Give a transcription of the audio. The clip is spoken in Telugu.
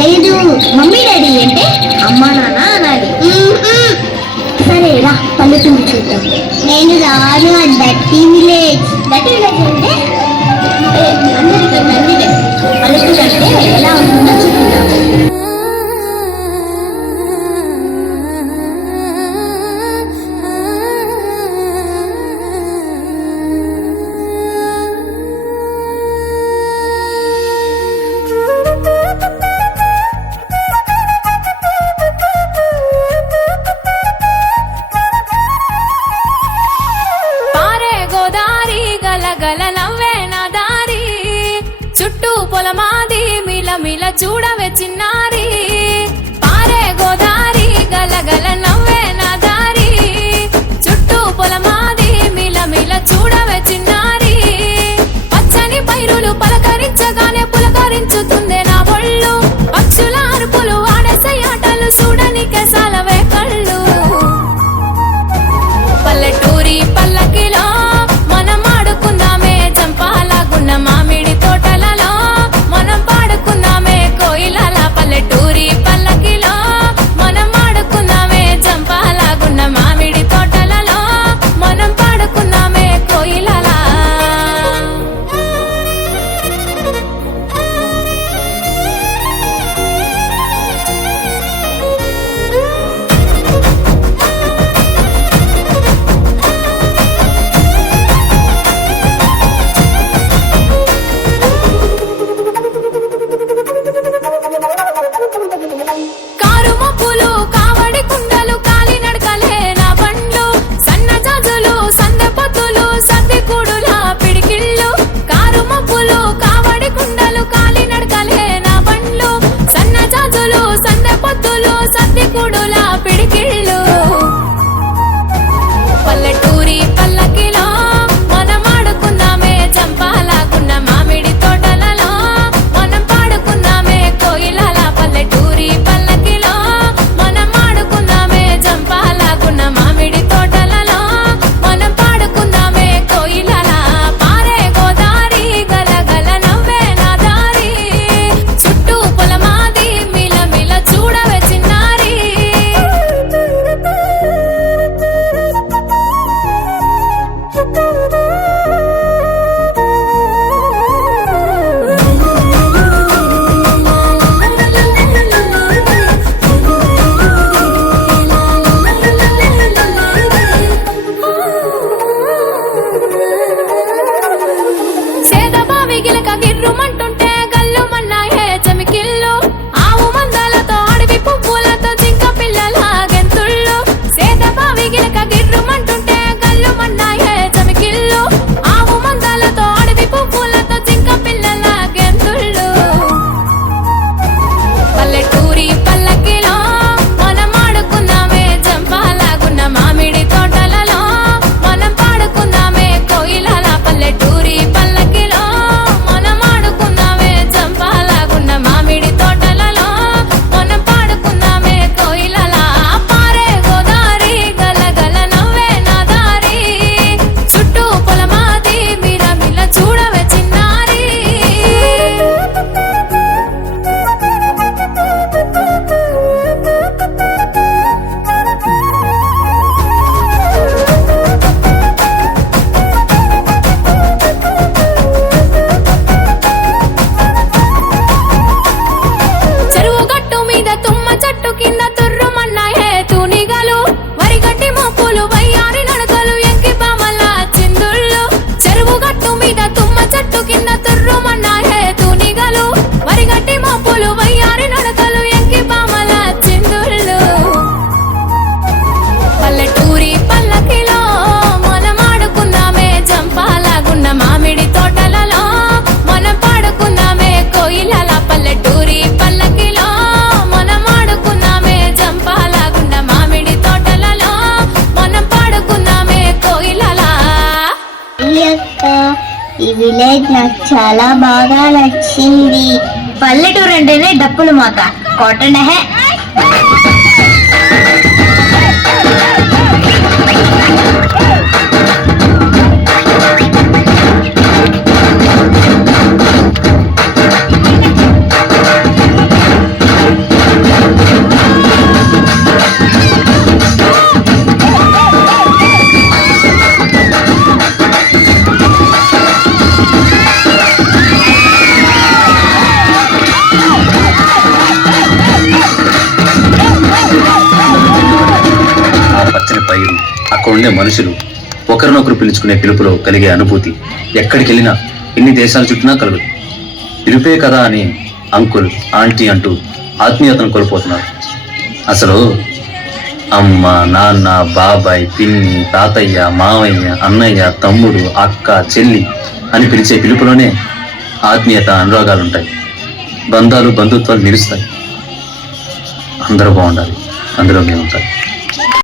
లేదు. మమ్మీ డాడీ అంటే అమ్మ నాన్న అనాలి. సరేరా పల్లెటూరు చూద్దాం. నేను రాను అది దట్టి విలేజ్ అంటే చూడవే చిన్నా విలేజ్ నాకు చాలా బాగా నచ్చింది పల్లెటూరు అంటేనే డప్పులు మాక కాటన్ హే పైరు అక్కడుండే మనుషులు ఒకరినొకరు పిలుచుకునే పిలుపులో కలిగే అనుభూతి ఎక్కడికి వెళ్ళినా ఎన్ని దేశాల చుట్టినా కలగదు పిలుపే కదా అని అంకుల్ ఆంటీ అంటూ ఆత్మీయతను కోల్పోతున్నారు. అసలు అమ్మ నాన్న బాబాయ్ పిన్ని తాతయ్య మావయ్య అన్నయ్య తమ్ముడు అక్క చెల్లి అని పిలిచే పిలుపులోనే ఆత్మీయత అనురాగాలు ఉంటాయి బంధాలు బంధుత్వాలు నిలుస్తాయి. అందరూ బాగుండాలి. అందులో మేము ఉంటాయి